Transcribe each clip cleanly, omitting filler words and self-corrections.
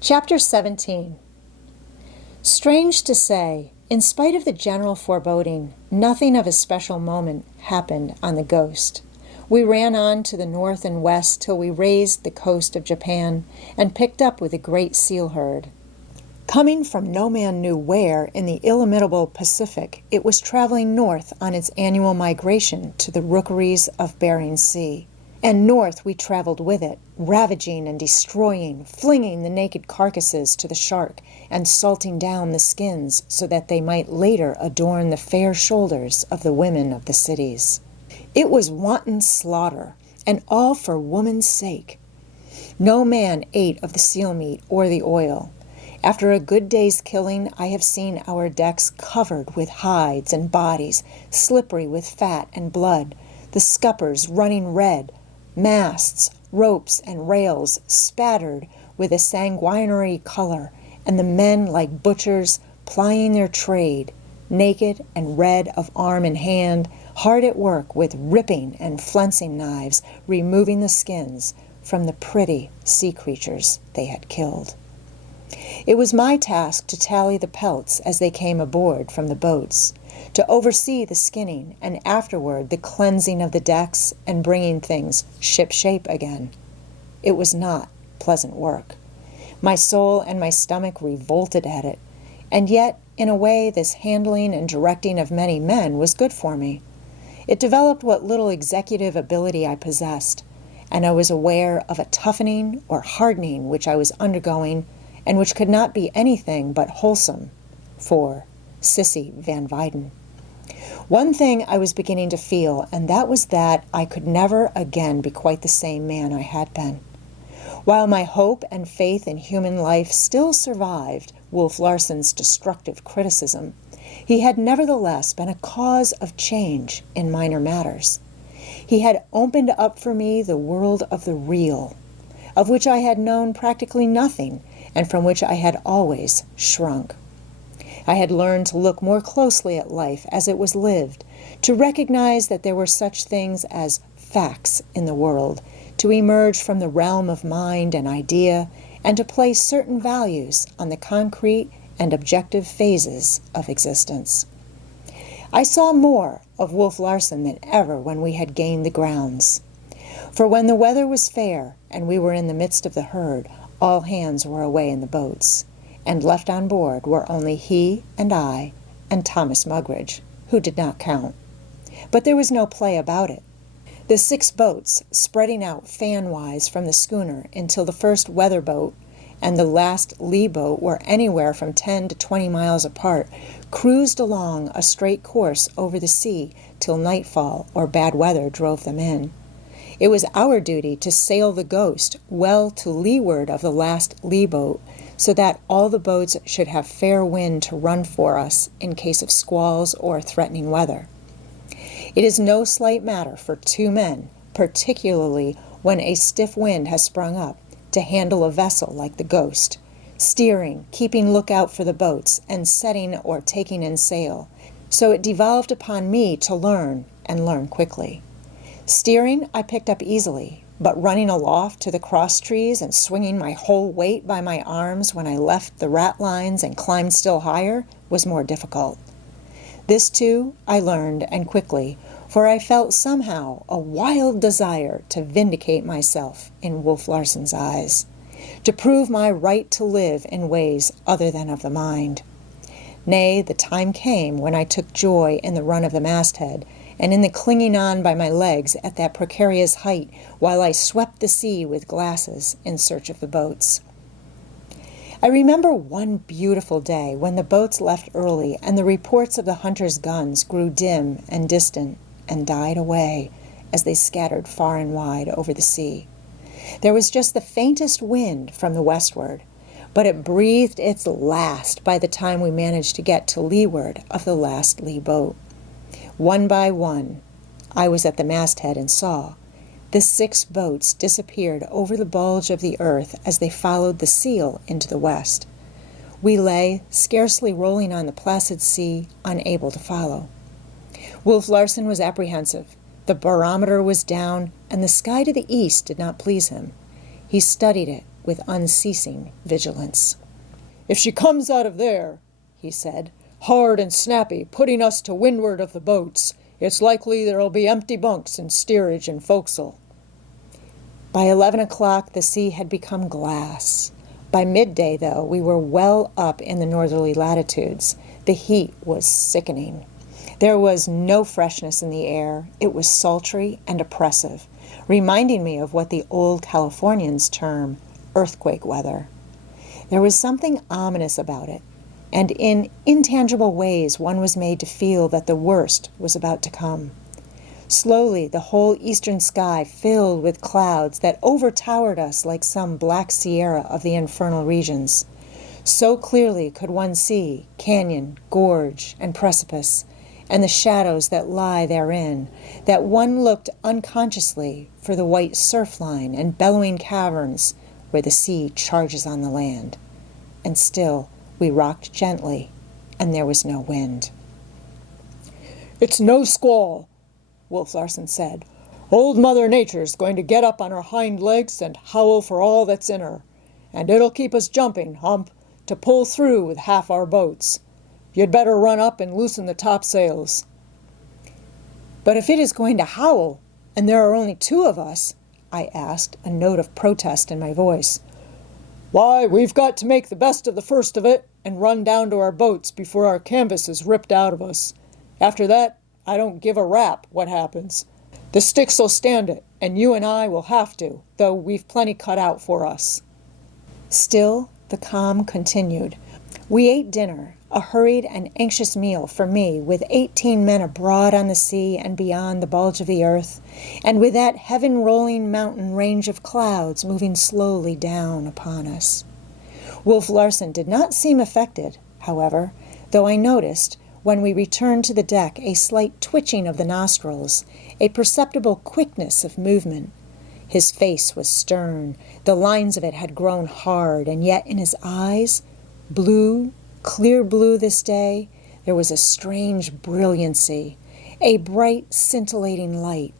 Chapter 17. Strange to say, in spite of the general foreboding, nothing of a special moment happened on the Ghost. We ran on to the north and west till we raised the coast of Japan and picked up with a great seal herd. Coming from no man knew where in the illimitable Pacific, it was traveling north on its annual migration to the rookeries of Bering Sea. And north we traveled with it, ravaging and destroying, flinging the naked carcasses to the shark, and salting down the skins so that they might later adorn the fair shoulders of the women of the cities. It was wanton slaughter, and all for woman's sake. No man ate of the seal meat or the oil. After a good day's killing, I have seen our decks covered with hides and bodies, slippery with fat and blood, the scuppers running red, masts, ropes, and rails spattered with a sanguinary color, and the men like butchers plying their trade, naked and red of arm and hand, hard at work with ripping and flensing knives, removing the skins from the pretty sea creatures they had killed. It was my task to tally the pelts as they came aboard from the boats, to oversee the skinning and afterward the cleansing of the decks and bringing things ship-shape again. It was not pleasant work. My soul and my stomach revolted at it, and yet, in a way, this handling and directing of many men was good for me. It developed what little executive ability I possessed, and I was aware of a toughening or hardening which I was undergoing and which could not be anything but wholesome for Sissy Van Weyden. One thing I was beginning to feel, and that was that I could never again be quite the same man I had been. While my hope and faith in human life still survived Wolf Larson's destructive criticism, he had nevertheless been a cause of change in minor matters. He had opened up for me the world of the real, of which I had known practically nothing, and from which I had always shrunk. I had learned to look more closely at life as it was lived, to recognize that there were such things as facts in the world, to emerge from the realm of mind and idea, and to place certain values on the concrete and objective phases of existence. I saw more of Wolf Larson than ever when we had gained the grounds. For when the weather was fair and we were in the midst of the herd, all hands were away in the boats, and left on board were only he and I and Thomas Mugridge, who did not count. But there was no play about it. The 6 boats, spreading out fan-wise from the schooner until the first weather boat and the last lee boat were anywhere from 10 to 20 miles apart, cruised along a straight course over the sea till nightfall or bad weather drove them in. It was our duty to sail the Ghost well to leeward of the last lee boat, so that all the boats should have fair wind to run for us in case of squalls or threatening weather. It is no slight matter for 2 men, particularly when a stiff wind has sprung up, to handle a vessel like the Ghost, steering, keeping lookout for the boats, and setting or taking in sail. So it devolved upon me to learn, and learn quickly. Steering I picked up easily, but running aloft to the cross trees and swinging my whole weight by my arms when I left the ratlines and climbed still higher was more difficult. This, too, I learned, and quickly, for I felt somehow a wild desire to vindicate myself in Wolf Larson's eyes, to prove my right to live in ways other than of the mind. Nay, the time came when I took joy in the run of the masthead, and in the clinging on by my legs at that precarious height while I swept the sea with glasses in search of the boats. I remember one beautiful day when the boats left early and the reports of the hunters' guns grew dim and distant and died away as they scattered far and wide over the sea. There was just the faintest wind from the westward, but it breathed its last by the time we managed to get to leeward of the last lee boat. One by one, I was at the masthead and saw the 6 boats disappeared over the bulge of the earth as they followed the seal into the west. We lay, scarcely rolling on the placid sea, unable to follow. Wolf Larson was apprehensive. The barometer was down, and the sky to the east did not please him. He studied it with unceasing vigilance. "If she comes out of there," he said, "hard and snappy, putting us to windward of the boats, it's likely there'll be empty bunks in steerage and forecastle." By 11 o'clock, the sea had become glass. By midday, though, we were well up in the northerly latitudes. The heat was sickening. There was no freshness in the air. It was sultry and oppressive, reminding me of what the old Californians term earthquake weather. There was something ominous about it, and in intangible ways one was made to feel that the worst was about to come. Slowly, the whole eastern sky filled with clouds that overtowered us like some black sierra of the infernal regions. So clearly could one see canyon, gorge, and precipice, and the shadows that lie therein, that one looked unconsciously for the white surf line and bellowing caverns where the sea charges on the land. And still we rocked gently, and there was no wind. "It's no squall," Wolf Larson said. "Old Mother Nature's going to get up on her hind legs and howl for all that's in her. And it'll keep us jumping, Hump, to pull through with half our boats. You'd better run up and loosen the topsails." "But if it is going to howl, and there are only 2 of us," I asked, a note of protest in my voice. "Why, we've got to make the best of the first of it and run down to our boats before our canvas is ripped out of us. After that, I don't give a rap what happens. The sticks'll stand it, and you and I will have to, though we've plenty cut out for us." Still, the calm continued. We ate dinner, a hurried and anxious meal for me, with 18 men abroad on the sea and beyond the bulge of the earth, and with that heaven-rolling mountain range of clouds moving slowly down upon us. Wolf Larson did not seem affected, however, though I noticed, when we returned to the deck, a slight twitching of the nostrils, a perceptible quickness of movement. His face was stern. The lines of it had grown hard, and yet in his eyes, blue, clear blue this day, there was a strange brilliancy, a bright, scintillating light.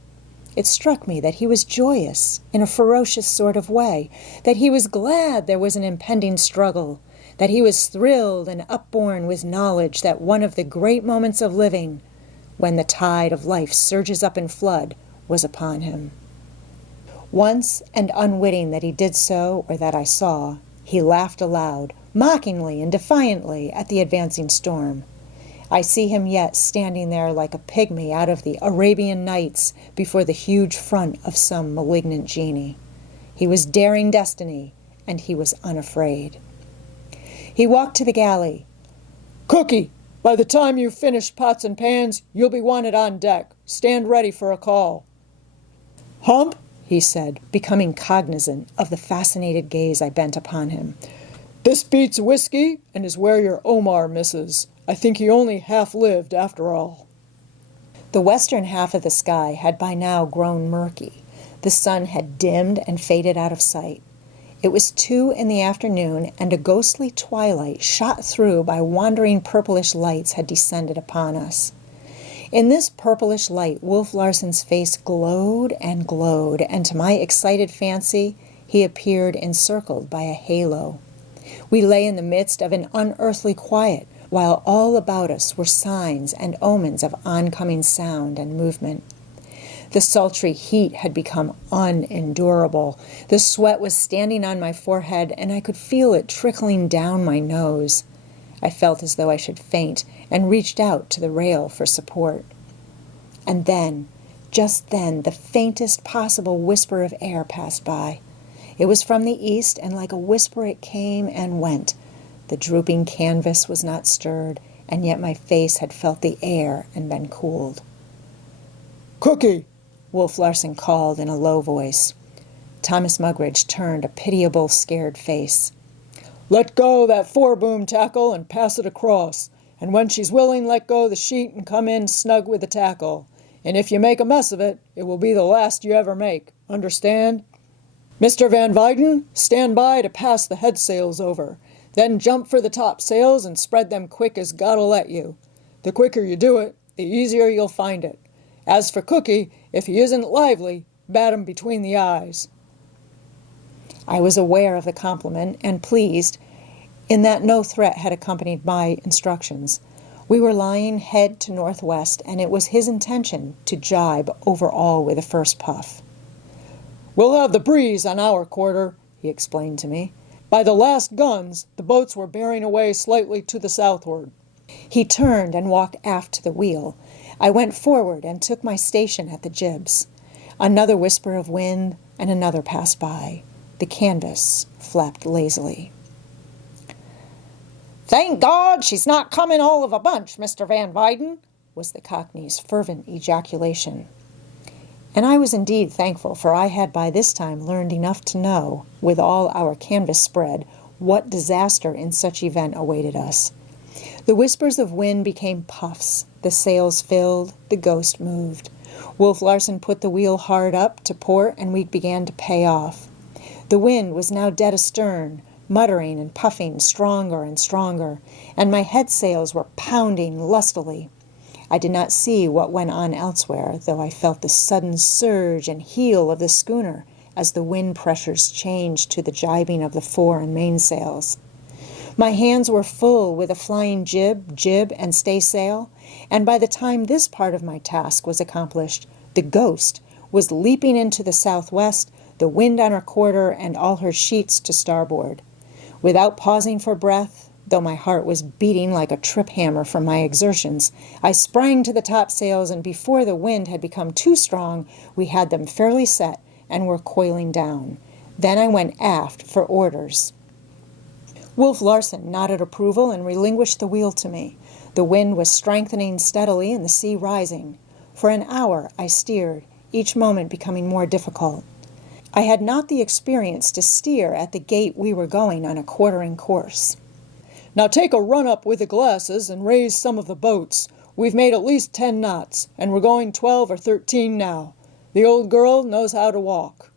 It struck me that he was joyous in a ferocious sort of way, that he was glad there was an impending struggle, that he was thrilled and upborne with knowledge that one of the great moments of living, when the tide of life surges up in flood, was upon him. Once, and unwitting that he did so or that I saw, he laughed aloud, mockingly and defiantly at the advancing storm. I see him yet standing there like a pygmy out of the Arabian Nights before the huge front of some malignant genie. He was daring destiny, and he was unafraid. He walked to the galley. "Cookie, by the time you've finished pots and pans, you'll be wanted on deck. Stand ready for a call." "Hump," he said, becoming cognizant of the fascinated gaze I bent upon him, "this beats whiskey and is where your Omar misses. I think he only half-lived after all." The western half of the sky had by now grown murky. The sun had dimmed and faded out of sight. It was 2 in the afternoon, and a ghostly twilight shot through by wandering purplish lights had descended upon us. In this purplish light, Wolf Larson's face glowed, and to my excited fancy, he appeared encircled by a halo. We lay in the midst of an unearthly quiet, while all about us were signs and omens of oncoming sound and movement. The sultry heat had become unendurable. The sweat was standing on my forehead, and I could feel it trickling down my nose. I felt as though I should faint, and reached out to the rail for support. And then, just then, the faintest possible whisper of air passed by. It was from the east, and like a whisper it came and went. The drooping canvas was not stirred, and yet my face had felt the air and been cooled. "Cookie," Wolf Larson called in a low voice. Thomas Mugridge turned a pitiable, scared face. "Let go that foreboom tackle and pass it across, and when she's willing, let go the sheet and come in snug with the tackle. And if you make a mess of it, it will be the last you ever make. Understand? Mr. Van Weyden, stand by to pass the headsails over. Then jump for the topsails and spread them quick as God'll let you. The quicker you do it, the easier you'll find it. As for Cookie, if he isn't lively, bat him between the eyes." I was aware of the compliment and pleased in that no threat had accompanied my instructions. We were lying head to northwest, and it was his intention to jibe over all with the first puff. "We'll have the breeze on our quarter," he explained to me. "By the last guns, the boats were bearing away slightly to the southward." He turned and walked aft to the wheel. I went forward and took my station at the jibs. Another whisper of wind, and another passed by. The canvas flapped lazily. "Thank God she's not coming all of a bunch, Mr. Van Weyden," was the Cockney's fervent ejaculation. And I was indeed thankful, for I had by this time learned enough to know, with all our canvas spread, what disaster in such event awaited us. The whispers of wind became puffs, the sails filled, the Ghost moved. Wolf Larson put the wheel hard up to port, and we began to pay off. The wind was now dead astern, muttering and puffing stronger and stronger, and my head sails were pounding lustily. I did not see what went on elsewhere, though I felt the sudden surge and heel of the schooner as the wind pressures changed to the jibing of the fore and mainsails. My hands were full with a flying jib, and staysail, and by the time this part of my task was accomplished, the Ghost was leaping into the southwest, the wind on her quarter and all her sheets to starboard. Without pausing for breath, though my heart was beating like a trip hammer from my exertions, I sprang to the topsails, and before the wind had become too strong, we had them fairly set and were coiling down. Then I went aft for orders. Wolf Larson nodded approval and relinquished the wheel to me. The wind was strengthening steadily and the sea rising. For an hour I steered, each moment becoming more difficult. I had not the experience to steer at the gait we were going on a quartering course. "Now take a run-up with the glasses and raise some of the boats. We've made at least 10 knots, and we're going 12 or 13 now. The old girl knows how to walk."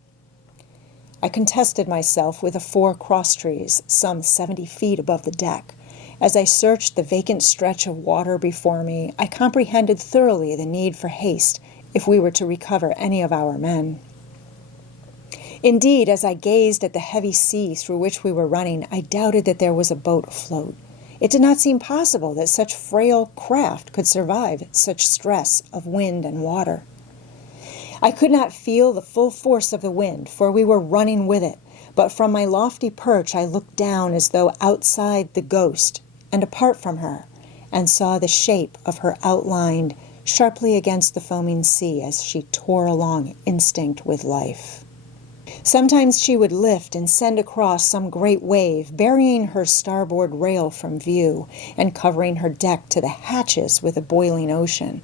I contested myself with the 4 crosstrees, some 70 feet above the deck. As I searched the vacant stretch of water before me, I comprehended thoroughly the need for haste if we were to recover any of our men. Indeed, as I gazed at the heavy sea through which we were running, I doubted that there was a boat afloat. It did not seem possible that such frail craft could survive such stress of wind and water. I could not feel the full force of the wind, for we were running with it, but from my lofty perch I looked down as though outside the Ghost and apart from her, and saw the shape of her outlined sharply against the foaming sea as she tore along instinct with life. Sometimes she would lift and send across some great wave, burying her starboard rail from view and covering her deck to the hatches with a boiling ocean.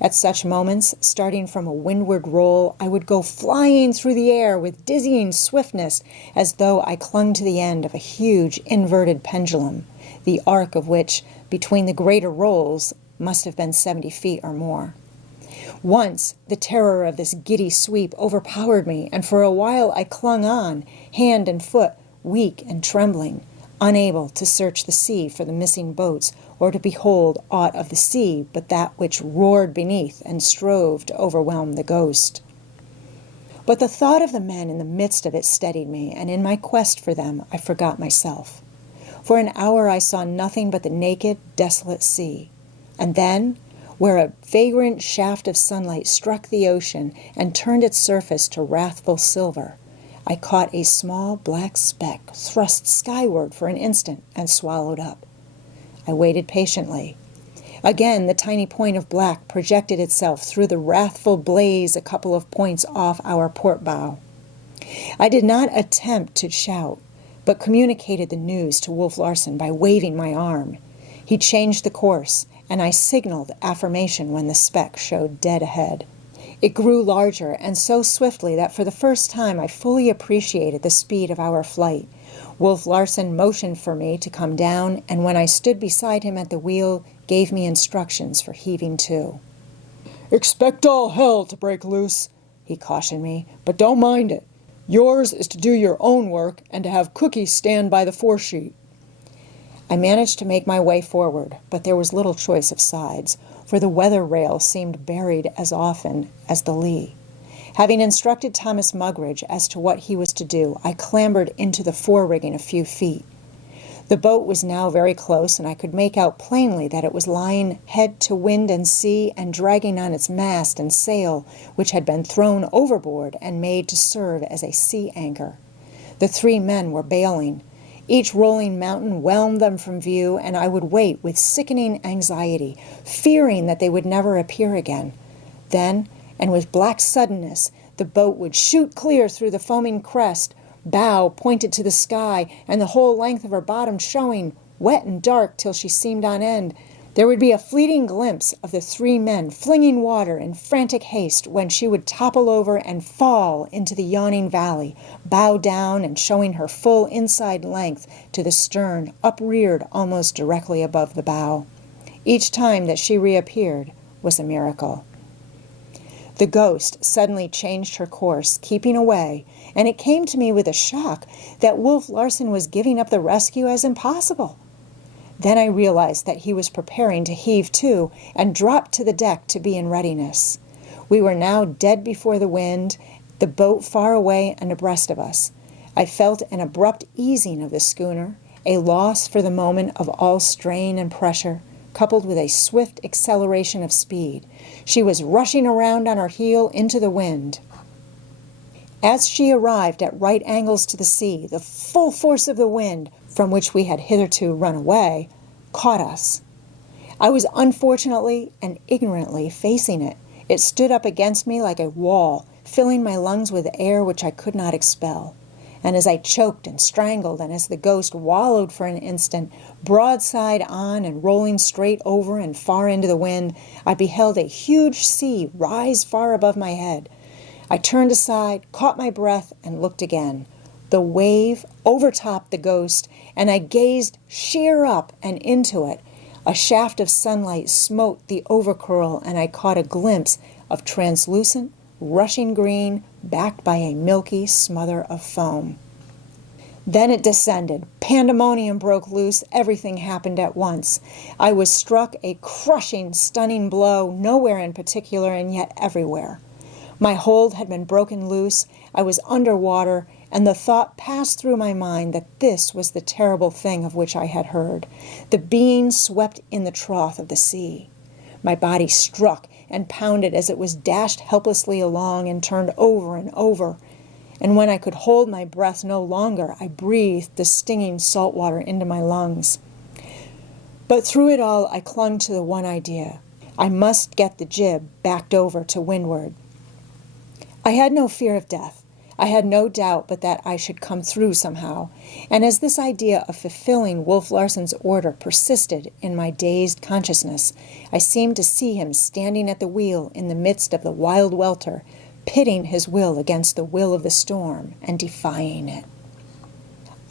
At such moments, starting from a windward roll, I would go flying through the air with dizzying swiftness as though I clung to the end of a huge inverted pendulum, the arc of which, between the greater rolls, must have been 70 feet or more. Once, the terror of this giddy sweep overpowered me, and for a while I clung on, hand and foot, weak and trembling, unable to search the sea for the missing boats or to behold aught of the sea but that which roared beneath and strove to overwhelm the Ghost. But the thought of the men in the midst of it steadied me, and in my quest for them I forgot myself. For an hour I saw nothing but the naked, desolate sea, and then, where a vagrant shaft of sunlight struck the ocean and turned its surface to wrathful silver, I caught a small black speck thrust skyward for an instant and swallowed up. I waited patiently. Again the tiny point of black projected itself through the wrathful blaze a couple of points off our port bow. I did not attempt to shout, but communicated the news to Wolf Larson by waving my arm. He changed the course, and I signaled affirmation when the speck showed dead ahead. It grew larger, and so swiftly that for the first time I fully appreciated the speed of our flight. Wolf Larson motioned for me to come down, and when I stood beside him at the wheel, gave me instructions for heaving to. "Expect all hell to break loose," he cautioned me, "but don't mind it. Yours is to do your own work and to have Cookie stand by the foresheet." I managed to make my way forward, but there was little choice of sides, for the weather rail seemed buried as often as the lee. Having instructed Thomas Mugridge as to what he was to do, I clambered into the fore-rigging a few feet. The boat was now very close, and I could make out plainly that it was lying head to wind and sea and dragging on its mast and sail, which had been thrown overboard and made to serve as a sea anchor. The 3 men were bailing. Each rolling mountain whelmed them from view, and I would wait with sickening anxiety, fearing that they would never appear again. Then, and with black suddenness, the boat would shoot clear through the foaming crest, bow pointed to the sky, and the whole length of her bottom showing, wet and dark till she seemed on end. There would be a fleeting glimpse of the 3 men flinging water in frantic haste, when she would topple over and fall into the yawning valley, bow down and showing her full inside length to the stern, upreared almost directly above the bow. Each time that she reappeared was a miracle. The Ghost suddenly changed her course, keeping away, and it came to me with a shock that Wolf Larson was giving up the rescue as impossible. Then I realized that he was preparing to heave to and dropped to the deck to be in readiness. We were now dead before the wind, the boat far away and abreast of us. I felt an abrupt easing of the schooner, a loss for the moment of all strain and pressure, coupled with a swift acceleration of speed. She was rushing around on her heel into the wind. As she arrived at right angles to the sea, the full force of the wind, from which we had hitherto run away, caught us. I was unfortunately and ignorantly facing it. It stood up against me like a wall, filling my lungs with air which I could not expel. And as I choked and strangled, and as the Ghost wallowed for an instant, broadside on and rolling straight over and far into the wind, I beheld a huge sea rise far above my head. I turned aside, caught my breath, and looked again. The wave overtopped the Ghost, and I gazed sheer up and into it. A shaft of sunlight smote the overcurl, and I caught a glimpse of translucent, rushing green, backed by a milky smother of foam. Then it descended. Pandemonium broke loose. Everything happened at once. I was struck a crushing, stunning blow, nowhere in particular and yet everywhere. My hold had been broken loose. I was under water, and the thought passed through my mind that this was the terrible thing of which I had heard. The being swept in the trough of the sea. My body struck and pounded as it was dashed helplessly along and turned over and over. And when I could hold my breath no longer, I breathed the stinging salt water into my lungs. But through it all, I clung to the one idea. I must get the jib backed over to windward. I had no fear of death. I had no doubt but that I should come through somehow, and as this idea of fulfilling Wolf Larson's order persisted in my dazed consciousness, I seemed to see him standing at the wheel in the midst of the wild welter, pitting his will against the will of the storm and defying it.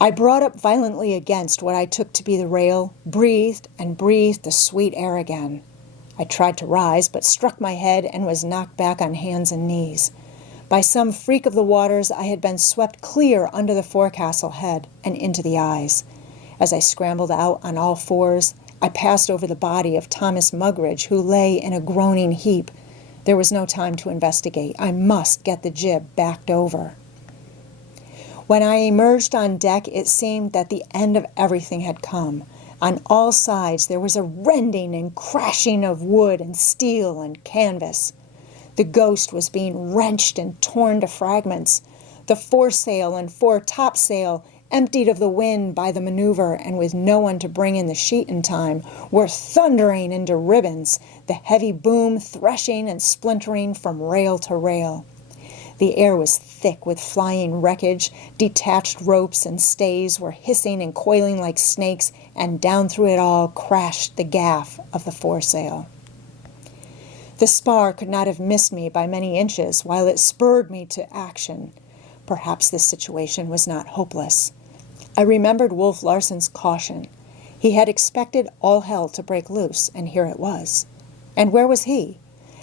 I brought up violently against what I took to be the rail, breathed and breathed the sweet air again. I tried to rise, but struck my head and was knocked back on hands and knees. By some freak of the waters, I had been swept clear under the forecastle head and into the eyes. As I scrambled out on all fours, I passed over the body of Thomas Mugridge, who lay in a groaning heap. There was no time to investigate. I must get the jib backed over. When I emerged on deck, it seemed that the end of everything had come. On all sides there was a rending and crashing of wood and steel and canvas. The Ghost was being wrenched and torn to fragments. The foresail and foretopsail, emptied of the wind by the maneuver and with no one to bring in the sheet in time, were thundering into ribbons, the heavy boom threshing and splintering from rail to rail. The air was thick with flying wreckage. Detached ropes and stays were hissing and coiling like snakes, and down through it all crashed the gaff of the foresail. The spar could not have missed me by many inches, while it spurred me to action. Perhaps this situation was not hopeless. I remembered Wolf Larson's caution. He had expected all hell to break loose, and here it was. And where was he?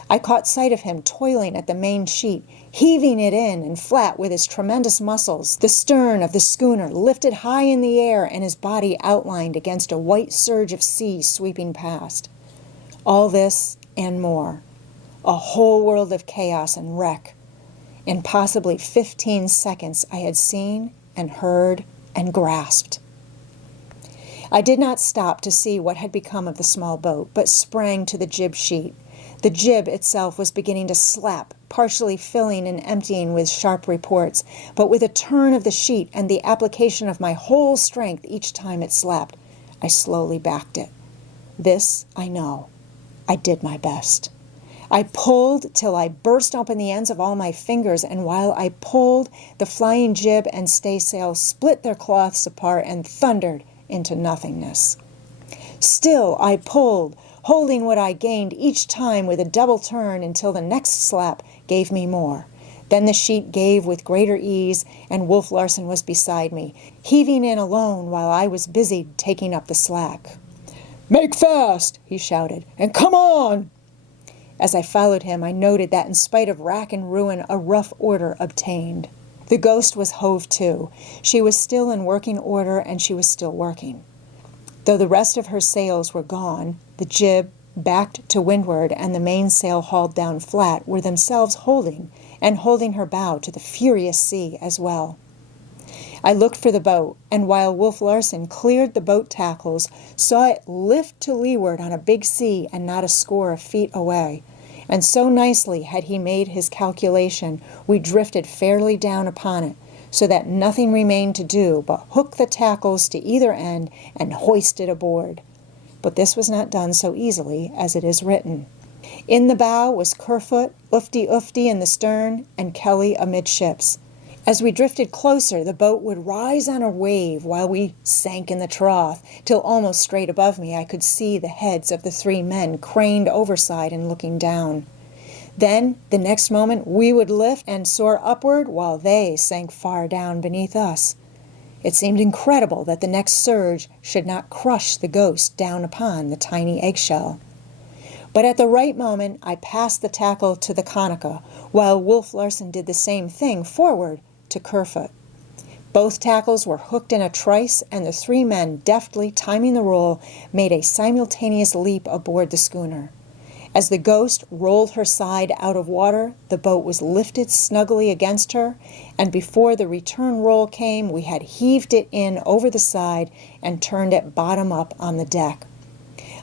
I caught sight of him toiling at the main sheet, heaving it in and flat with his tremendous muscles, the stern of the schooner lifted high in the air and his body outlined against a white surge of sea sweeping past. All this and more. A whole world of chaos and wreck. In possibly 15 seconds, I had seen and heard and grasped. I did not stop to see what had become of the small boat, but sprang to the jib sheet. The jib itself was beginning to slap, partially filling and emptying with sharp reports, but with a turn of the sheet and the application of my whole strength each time it slapped, I slowly backed it. This, I know. I did my best. I pulled till I burst open the ends of all my fingers, and while I pulled, the flying jib and staysail split their cloths apart and thundered into nothingness. Still I pulled, holding what I gained each time with a double turn until the next slap gave me more. Then the sheet gave with greater ease, and Wolf Larson was beside me, heaving in alone while I was busied taking up the slack. "Make fast," he shouted, "and come on!" As I followed him, I noted that in spite of rack and ruin, a rough order obtained. The Ghost was hove to. She was still in working order, and she was still working. Though the rest of her sails were gone, the jib, backed to windward, and the mainsail hauled down flat, were themselves holding her bow to the furious sea as well. I looked for the boat, and while Wolf Larson cleared the boat tackles, saw it lift to leeward on a big sea and not a score of feet away. And so nicely had he made his calculation, we drifted fairly down upon it, so that nothing remained to do but hook the tackles to either end and hoist it aboard. But this was not done so easily as it is written. In the bow was Kerfoot, Ufty in the stern, and Kelly amidships. As we drifted closer, the boat would rise on a wave while we sank in the trough, till almost straight above me I could see the heads of the 3 men craned overside and looking down. Then, the next moment, we would lift and soar upward while they sank far down beneath us. It seemed incredible that the next surge should not crush the Ghost down upon the tiny eggshell. But at the right moment, I passed the tackle to the Conica, while Wolf Larson did the same thing forward to Kerfoot. Both tackles were hooked in a trice, and the 3 men, deftly timing the roll, made a simultaneous leap aboard the schooner. As the Ghost rolled her side out of water, the boat was lifted snugly against her, and before the return roll came, we had heaved it in over the side and turned it bottom up on the deck.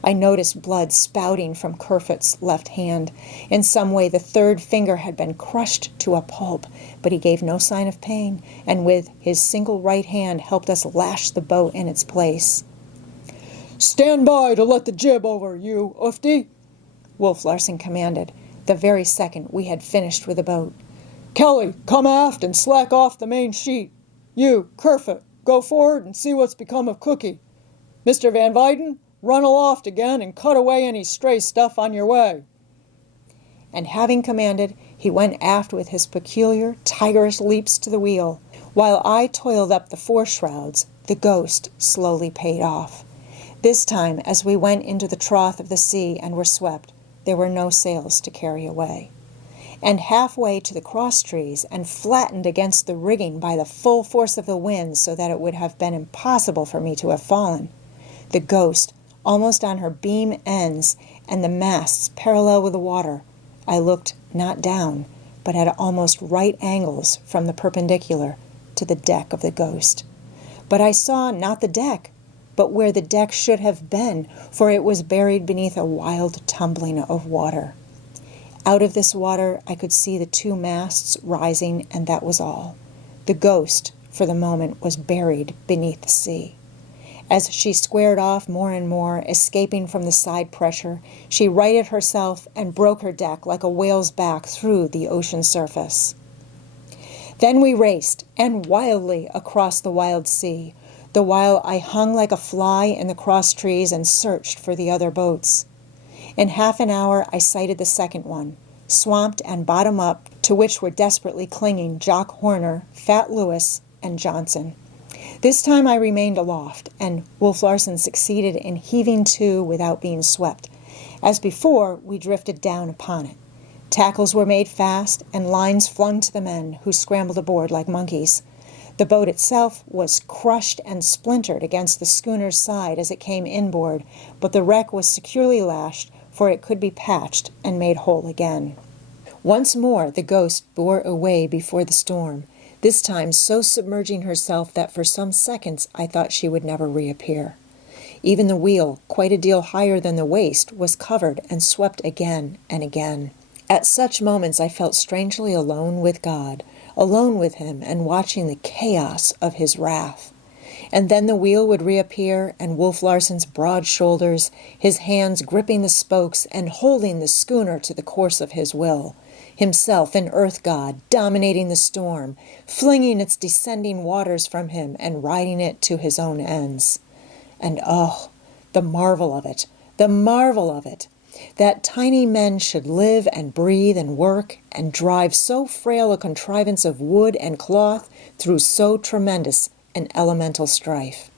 I noticed blood spouting from Kerfoot's left hand. In some way the 3rd finger had been crushed to a pulp, but he gave no sign of pain, and with his single right hand helped us lash the boat in its place. "Stand by to let the jib over, you, Ufty," Wolf Larson commanded, the very second we had finished with the boat. "Kelly, come aft and slack off the main sheet. You, Kerfoot, go forward and see what's become of Cookie. Mr. Van Weyden, run aloft again and cut away any stray stuff on your way." And having commanded, he went aft with his peculiar, tigerish leaps to the wheel. While I toiled up the fore-shrouds, the Ghost slowly paid off. This time, as we went into the trough of the sea and were swept, there were no sails to carry away. And halfway to the cross-trees, and flattened against the rigging by the full force of the wind so that it would have been impossible for me to have fallen, the Ghost, almost on her beam ends, and the masts parallel with the water, I looked not down, but at almost right angles from the perpendicular to the deck of the Ghost. But I saw not the deck, but where the deck should have been, for it was buried beneath a wild tumbling of water. Out of this water I could see the 2 masts rising, and that was all. The Ghost, for the moment, was buried beneath the sea. As she squared off more and more, escaping from the side pressure, she righted herself and broke her deck like a whale's back through the ocean surface. Then we raced, and wildly, across the wild sea, the while I hung like a fly in the cross trees and searched for the other boats. In half an hour I sighted the second one, swamped and bottom up, to which were desperately clinging Jock Horner, Fat Lewis, and Johnson. This time I remained aloft, and Wolf Larson succeeded in heaving to without being swept. As before, we drifted down upon it. Tackles were made fast, and lines flung to the men, who scrambled aboard like monkeys. The boat itself was crushed and splintered against the schooner's side as it came inboard, but the wreck was securely lashed, for it could be patched and made whole again. Once more the ghost bore away before the storm, this time so submerging herself that for some seconds I thought she would never reappear. Even the wheel, quite a deal higher than the waist, was covered and swept again and again. At such moments I felt strangely alone with God, alone with him and watching the chaos of his wrath. And then the wheel would reappear, and Wolf Larson's broad shoulders, his hands gripping the spokes and holding the schooner to the course of his will. Himself an earth god, dominating the storm, flinging its descending waters from him and riding it to his own ends. And oh, the marvel of it, the marvel of it, that tiny men should live and breathe and work and drive so frail a contrivance of wood and cloth through so tremendous an elemental strife.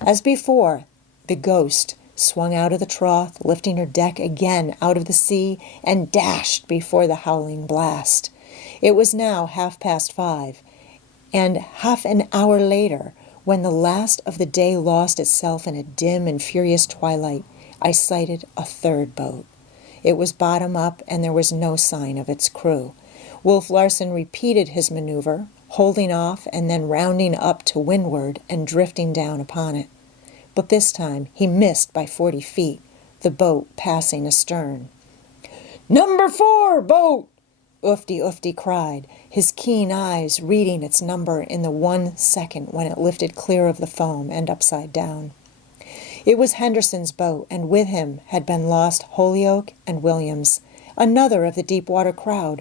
As before, the ghost swung out of the trough, lifting her deck again out of the sea, and dashed before the howling blast. It was now 5:30, and half an hour later, when the last of the day lost itself in a dim and furious twilight, I sighted a third boat. It was bottom up, and there was no sign of its crew. Wolf Larson repeated his maneuver, holding off and then rounding up to windward and drifting down upon it. But this time he missed by 40 feet, the boat passing astern. "Number 4 boat!" Ufty cried, his keen eyes reading its number in the 1 second when it lifted clear of the foam and upside down. It was Henderson's boat, and with him had been lost Holyoke and Williams, another of the Deepwater crowd.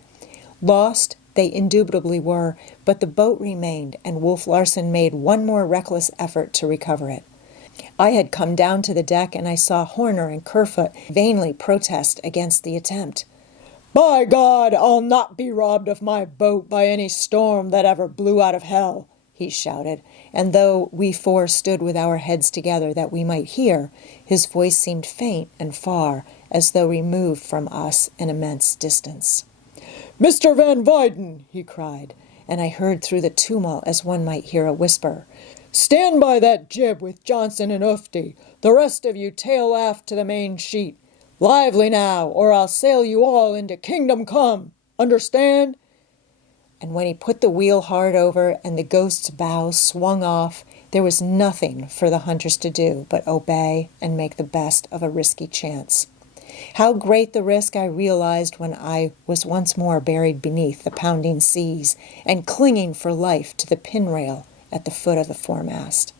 Lost they indubitably were, but the boat remained, and Wolf Larson made one more reckless effort to recover it. I had come down to the deck, and I saw Horner and Kerfoot vainly protest against the attempt. "By God, I'll not be robbed of my boat by any storm that ever blew out of hell," he shouted, and though we four stood with our heads together that we might hear, his voice seemed faint and far, as though removed from us an immense distance. "Mr. Van Weyden," he cried, and I heard through the tumult as one might hear a whisper, "stand by that jib with Johnson and Ufty. The rest of you tail aft to the main sheet. Lively now, or I'll sail you all into kingdom come. Understand?" And when he put the wheel hard over and the ghost's bow swung off, there was nothing for the hunters to do but obey and make the best of a risky chance. How great the risk I realized when I was once more buried beneath the pounding seas and clinging for life to the pinrail at the foot of the foremast.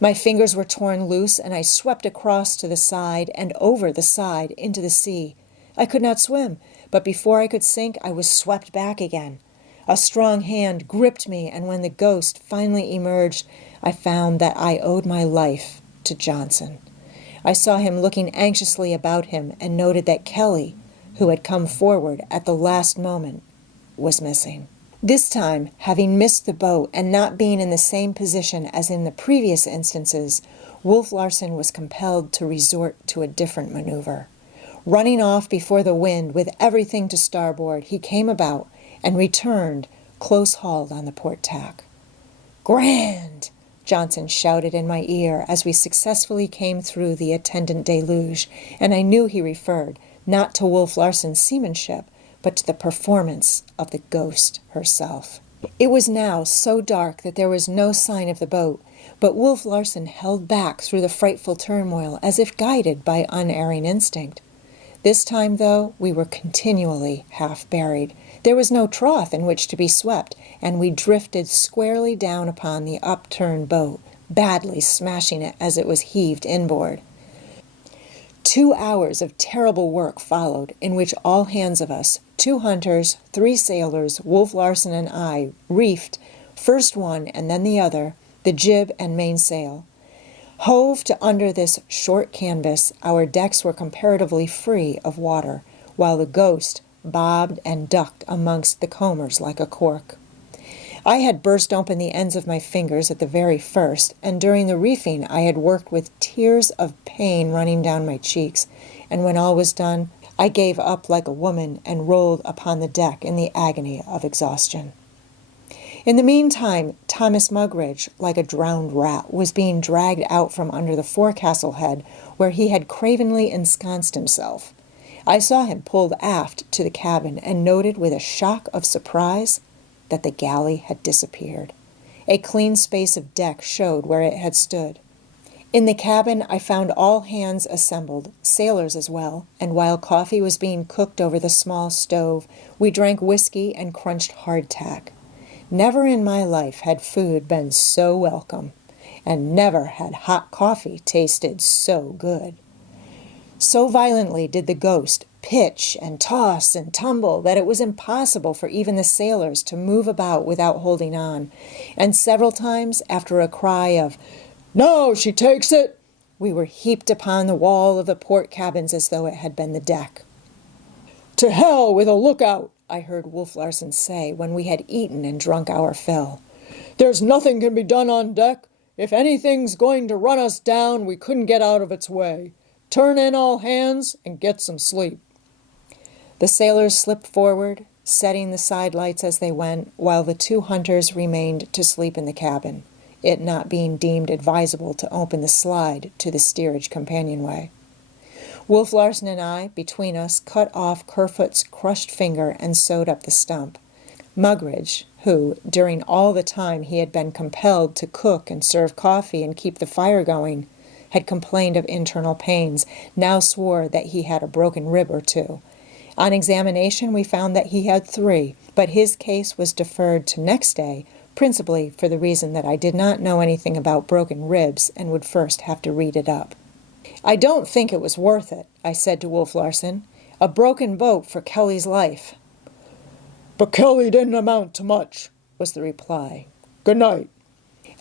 My fingers were torn loose, and I swept across to the side and over the side into the sea. I could not swim, but before I could sink, I was swept back again. A strong hand gripped me, and when the ghost finally emerged, I found that I owed my life to Johnson. I saw him looking anxiously about him and noted that Kelly, who had come forward at the last moment, was missing. This time, having missed the boat and not being in the same position as in the previous instances, Wolf Larson was compelled to resort to a different maneuver. Running off before the wind with everything to starboard, he came about and returned, close-hauled on the port tack. "Grand!" Johnson shouted in my ear as we successfully came through the attendant deluge, and I knew he referred not to Wolf Larson's seamanship, but to the performance of the ghost herself. It was now so dark that there was no sign of the boat, but Wolf Larson held back through the frightful turmoil as if guided by unerring instinct. This time, though, we were continually half buried. There was no trough in which to be swept, and we drifted squarely down upon the upturned boat, badly smashing it as it was heaved inboard. 2 hours of terrible work followed, in which all hands of us, 2 hunters, 3 sailors, Wolf Larson and I, reefed, first one and then the other, the jib and mainsail. Hove to under this short canvas, our decks were comparatively free of water, while the ghost bobbed and ducked amongst the combers like a cork. I had burst open the ends of my fingers at the very first, and during the reefing I had worked with tears of pain running down my cheeks, and when all was done, I gave up like a woman and rolled upon the deck in the agony of exhaustion. In the meantime, Thomas Mugridge, like a drowned rat, was being dragged out from under the forecastle head where he had cravenly ensconced himself. I saw him pulled aft to the cabin and noted with a shock of surprise that the galley had disappeared. A clean space of deck showed where it had stood. In the cabin, I found all hands assembled, sailors as well, and while coffee was being cooked over the small stove, we drank whiskey and crunched hardtack. Never in my life had food been so welcome, and never had hot coffee tasted so good. So violently did the ghost pitch and toss and tumble that it was impossible for even the sailors to move about without holding on, and several times, after a cry of, "Now she takes it!" we were heaped upon the wall of the port cabins as though it had been the deck. "To hell with a lookout," I heard Wolf Larson say when we had eaten and drunk our fill. "There's nothing can be done on deck. If anything's going to run us down, we couldn't get out of its way. Turn in all hands and get some sleep." The sailors slipped forward, setting the side lights as they went, while the 2 hunters remained to sleep in the cabin, it not being deemed advisable to open the slide to the steerage companionway. Wolf Larson and I, between us, cut off Kerfoot's crushed finger and sewed up the stump. Mugridge, who, during all the time he had been compelled to cook and serve coffee and keep the fire going, had complained of internal pains, now swore that he had a broken rib or two. On examination, we found that he had 3, but his case was deferred to next day, principally for the reason that I did not know anything about broken ribs and would first have to read it up. "I don't think it was worth it," I said to Wolf Larson. "A broken boat for Kelly's life." "But Kelly didn't amount to much," was the reply. "Good night."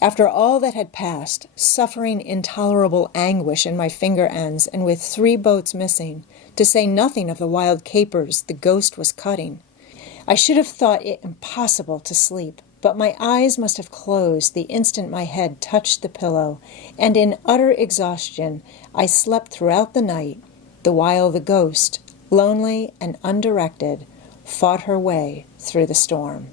After all that had passed, suffering intolerable anguish in my finger ends, and with 3 boats missing, to say nothing of the wild capers the ghost was cutting, I should have thought it impossible to sleep, but my eyes must have closed the instant my head touched the pillow, and in utter exhaustion I slept throughout the night, the while the ghost, lonely and undirected, fought her way through the storm.